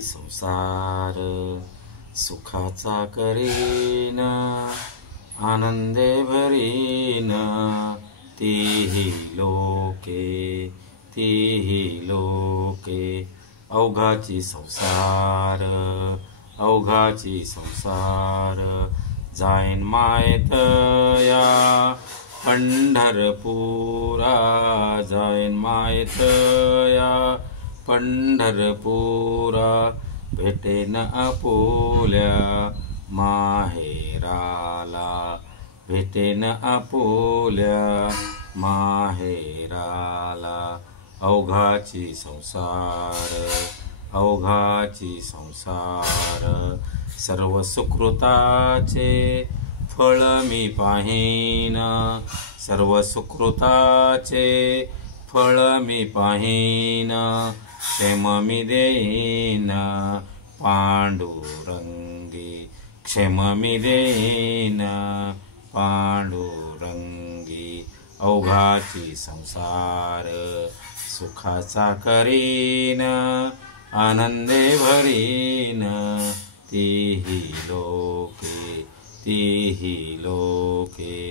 संसार सुखाचा करीन, आनंदे भरीन, तीही लोके अवघाची संसार जाईन मायेतया पंढरपुरा, जाईन मायेतया पंढरपुरा, भेटेन आपुल्या माहेराला, भेटेन आपुल्या माहेराला. अवघाची संसार सर्व सुकृताचे फळ मी पाहीन, सर्व सुकृताचे फळ मी पाहीन, क्षेम मी देईन पांडुरंगी, क्षेम मी देईन पांडुरंगी. अवघाची संसार सुखाचा करीन, आनंदे भरीन, तीही लोके